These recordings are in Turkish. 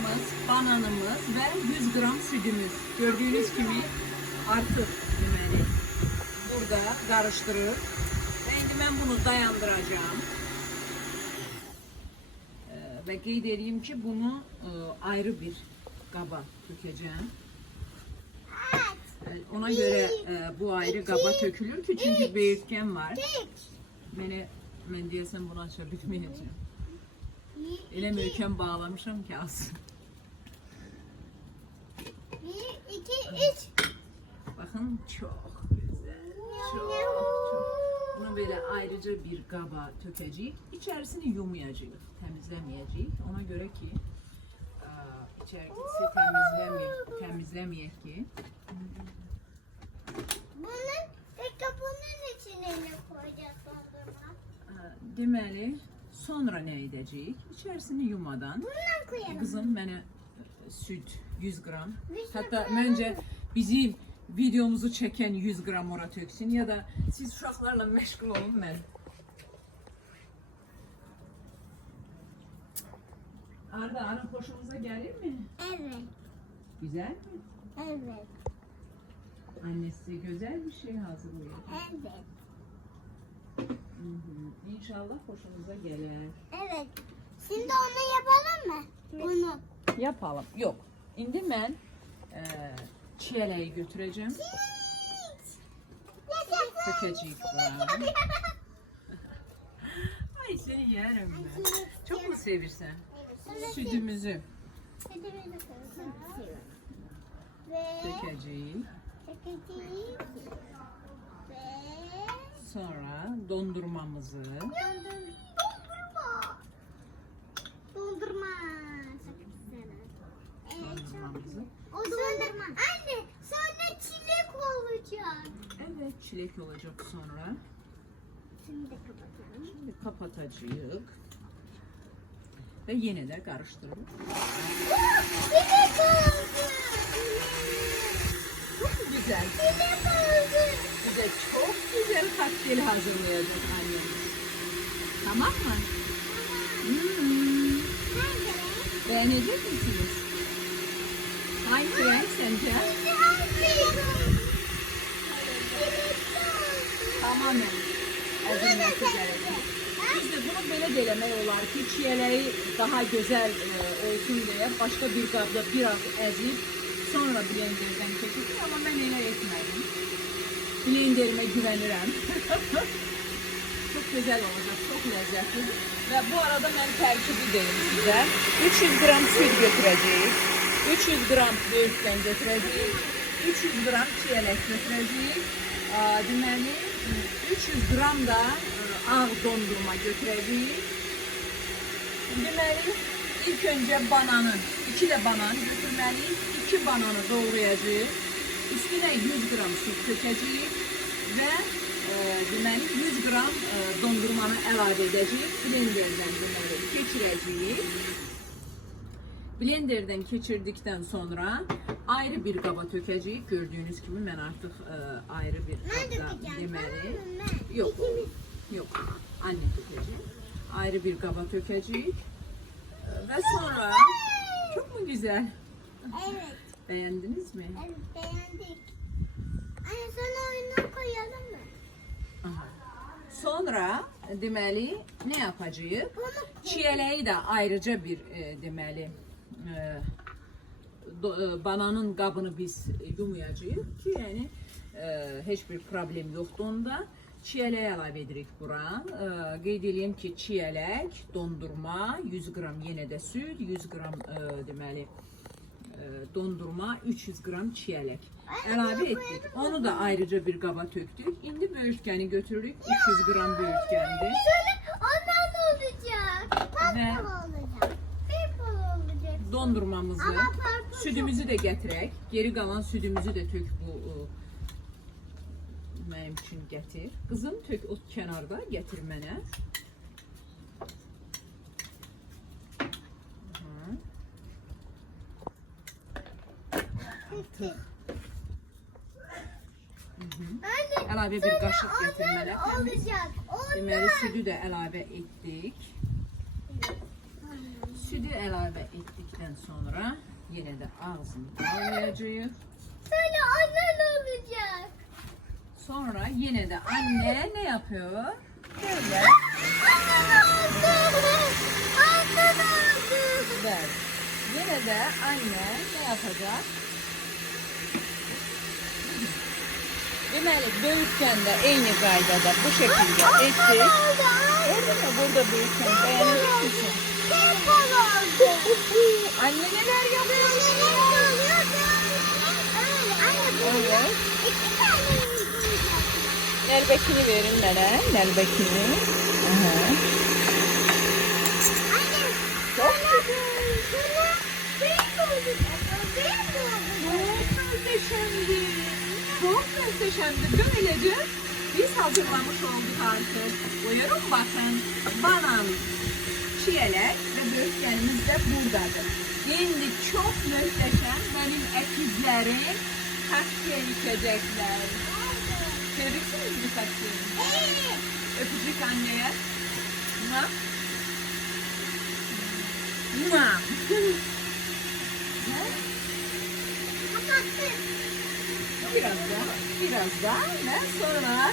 çikoladamız, bananımız ve 100 gram sütümüz. Gördüğünüz gibi artık deməli burada karıştırıp ve indi ben bunu dayandıracağım. Ee, ve qeyd edeyim ki bunu e, ayrı bir qaba tökəcəm. Evet. E, Ona göre e, bu ayrı qaba tökülür ki çünkü böyütken var. Beni ben deyəsən bunu aça bilməyəcəm. Bir, Elə möhkəm bağlamışam ki az. Üç. Bakın çok güzel. Çok çok. Bunu böyle ayrıca bir qaba tökəcəyik. İçərisini yumayacağıq, təmizləməyəcəyik. Ona göre ki ə, içərisi təmizləməyək, təmizləməyək ki. Bunun peki bunun içine ne koyacağız dondurma? Ə, Deməli, sonra nə edəcəyik? İçərisini yumadan Bundan koyalım. Mənə e, süt 100 gram. Hatta məncə bizim videomuzu çeken 100 gram ora töksün ya da siz uşaqlarla məşğul olun mən. Arda, Arın hoşunuza gelir mi? Evet. Güzel mi? Evet. Annesi güzel bir şey hazırlıyor. Evet. Hı hı. İnşallah hoşunuza gelir. Evet. Şimdi onu yapalım mı? Bunu. Yapalım. Yok. İndi mən e, çiyələyi götürəcəm. Tökəcəyik bura. Ay seni yerim ben. Çok mu sevirsen? Sütümüzü. Ve Sonra dondurmamızı dondurma. Dondurma. Çok güzel. Dondurmamızı. O dondurma. Anne sonra çilek olacak. Evet çilek olacak sonra. Şimdi kapatalım. Şimdi kapatacağız. Ve yine de karıştırıp Çilek oldu. çok güzel. Çilek oldu. Bize çok güzel kokteyl hazırlayacak annem. Tamam mı? Hmm. Nerede? Beğenecek misiniz? Hangi renk sence? Tamamen ezilmesi gerekiyor. De bunu eləmək olar ki, çiyələyi daha gözəl e, olsun deyə başqa bir qabda biraz əzib, sonra blenderdən keçirir, amma mən elə etmədim. Blenderime güvənirəm. çok güzel olacak, çok lezzetli. Ve bu arada ben terkibi deyim size. 300 gram süt götüreceğiz. 300 gram böyükten götüreceğiz. 300 gram çiyelek götüreceğiz. Aa, Deməli 300 gram da e, ağ dondurma götüreceğiz. Deməli ilk önce bananı, iki de banan götürmeliyiz. İki bananı doğrayacağız. Üstüne 100 gram süt dökeceğiz ve e, deməli 100 gram e, dondurmanı əlavə edəcəyik. Blenderdən deməli keçirəcəyik. Blenderdən keçirdikdən sonra ayrı bir qaba tökəcəyik. Gördüyünüz kimi mən artıq e, ayrı bir qabda deməli. İkimiz. Yok. Anne tökecek. Ayrı bir kaba tökecek. E, Ve sonra çok mu güzel? Evet. Beğendiniz mi? Evet beğendik. Anne sonra oyuna koyalım mı? Aha. Sonra deməli ne yapacağız? Bunu Çiyələyi də ayrıca bir e, deməli e, do- e, bananın qabını biz yumayacağıq ki, yəni e, heç bir problem yoxdur onda. Çiyələyi əlavə edirik bura. E, qeyd edeyim ki, çiyələk, dondurma, 100 qram yenə də süd, 100 qram e, deməli e, dondurma, 300 qram çiyələk əlavə etdik. Onu da ayrıca bir qaba tökdük. İndi böyürtkəni götürürük. 300 qram böyürtkəndir. Ondan olacak. Ne? Purple olacak. Purple olacak. Dondurmamızı, südümüzü de getirək. Geri qalan südümüzü də tök bu o, mənim üçün gətir. Qızım tök o kənarda gətir mənə. Artıq əlavə bir qaşıq gətir mənə. ondan olacak. Deməli südü də əlavə etdik. Sütü əlavə etdikdən sonra yenə də ağzını bağlayacağıq. Sonra annen olacak. Sonra yenə də anne ne yapıyor? Böyle Annen oldu. Annen oldu. ver. Yine de anne ne yapacak? Deməli, böyürkən də eyni qaydada bu şəkildə etdik. oldu. Gördün mü burada böyürkən beğenir misin? Telefon oldu. Anne neler yapıyor? Evet. Nelbekini verin mənə, Nelbekini. Aha. Çok Muhteşemdi. Çok muhteşemdi. Böylece biz hazırlamış olduk artık. Buyurun bakın. Banan, çiyelek ve böğürtlenimiz de buradadır. Şimdi çok muhteşem benim ekizlerim kaktiye içecekler. Sevdiksiniz mi kaktiyeyi? Öpücük anneye. Mua. Mua. Biraz daha, biraz daha ve sonra.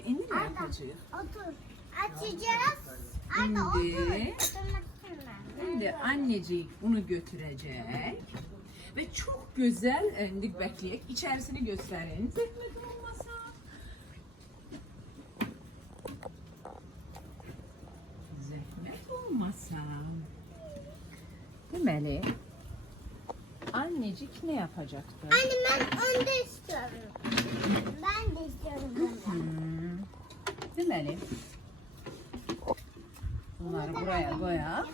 Şimdi ne yapacağız? Otur. Açacağız. Arda otur. Şimdi- annecik bunu götürecek ve çok güzel endik bekleyek. İçerisini gösterin. Zahmet olmasa. Zahmet olmasa. Deməli, annecik ne yapacaktı? Anne ben önde istiyorum. Ben de istiyorum Deməli, bunları buraya koyaq.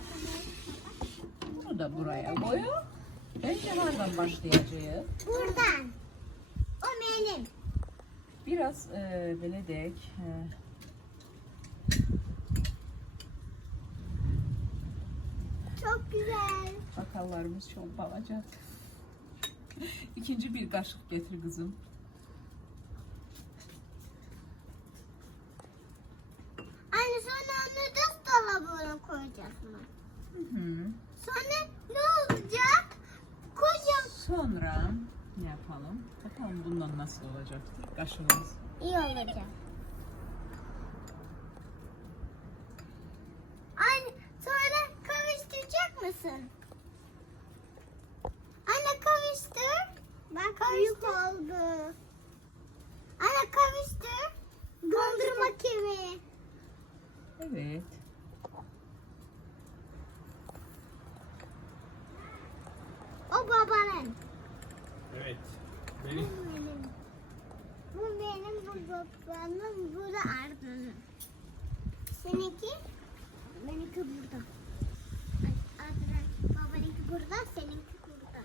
Bunu da buraya koyup önce nereden başlayacağız? Buradan. O benim. Biraz e, belə deyək, e, Çok güzel. sakallarımız çok balacak. İkinci bir kaşık getir kızım. Anne sonra onu da dolabına koyacağız mı? Hı -hı. Sonra ne olacak? Koyacağım. Sonra ne yapalım? Bakalım bundan nasıl olacaktır kaşığımız. İyi olacak. Anne sonra kavuşturacak mısın? Anne kavuştur. Ben kavuştur. oldu. Anne kavuştur. Dondurma kimi? Evet. O babanın. Evet. Bu Benim. benim. Bu benim, bu babamın, bu da Arda'nın. Seninki? Benimki burada. Babanınki burada, seninki burada.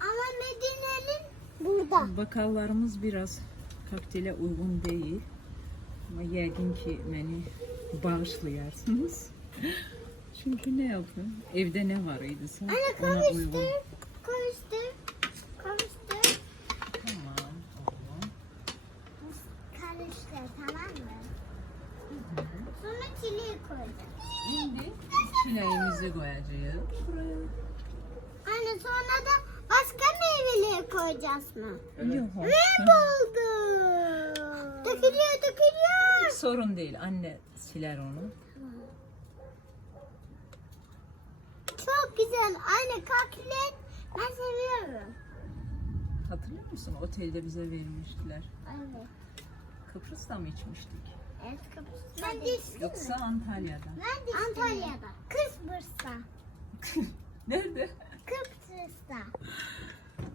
Ama Medine'nin burada. Bakallarımız biraz kokteylə uyğun deyil. Amma yəqin ki, məni bağışlayarsınız. Çünki nə yapım? Evdə nə var idisə, Anne ona uyğun. kavuştur, kavuştur, kavuştur. Tamam, oğlum. Karıştır, tamam mı? Sonra çileği koyacağız. İndi çiləğimizi qoyacağıq buraya. Anne sonra da başka mı? Yox. Ne oldu? Dökülüyor, dökülüyor. Sorun değil. Anne siler onu. Çok güzel. Anne kaklet. Ben seviyorum. Hatırlıyor musun? Otelde bize vermiştiler. Evet. Kıbrıs'ta mı içmiştik? Evet, Kıbrıs'ta. Ben de istedim. Yoksa Antalya'da. Ben de Antalya'da. Kıbrıs'ta. Nerede? Kıbrıs'ta.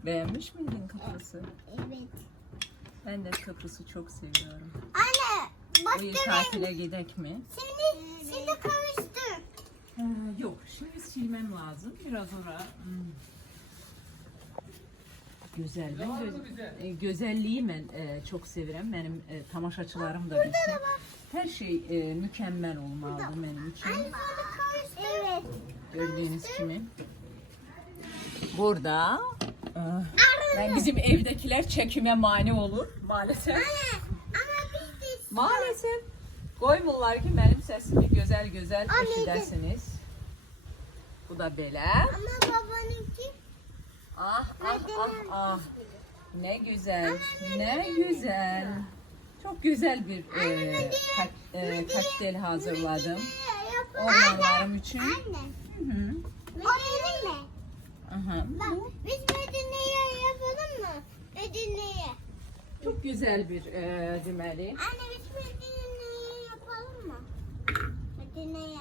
Beğenmiş miydin Kıbrıs'ı? Evet. Ben de Kıbrıs'ı çok seviyorum. Anne Bu başka yıl ne? tatile gidek mi? Seni, seni karıştır. Ee, yok, şimdi silmem lazım. Biraz ora. Hmm. Güzel. Ben göz, e, güzelliği ben e, çok severim. Benim e, tamaşaçılarım da bilsin. Her şey e, mükemmel olmalı benim için. Anne. Evet. Gördüğünüz gibi. Burada ben bizim evdekiler çekime mani olur maalesef. Maalesef Qoymurlar ki mənim səsimi gözəl-gözəl Anne, eşidəsiniz. Bu da belə. Ama babanınki Ah ah ah ah. Ne güzel. Ne güzel. Çok güzel bir e, kak- e, kokteyl hazırladım. Ormanlarım için. Anne. Hı hı. Medine mi? Aha. Bak biz mı? Medine'ye. Çok güzel bir e, deməli. Anne biz Medine'ye yapalım mı? Medine'ye.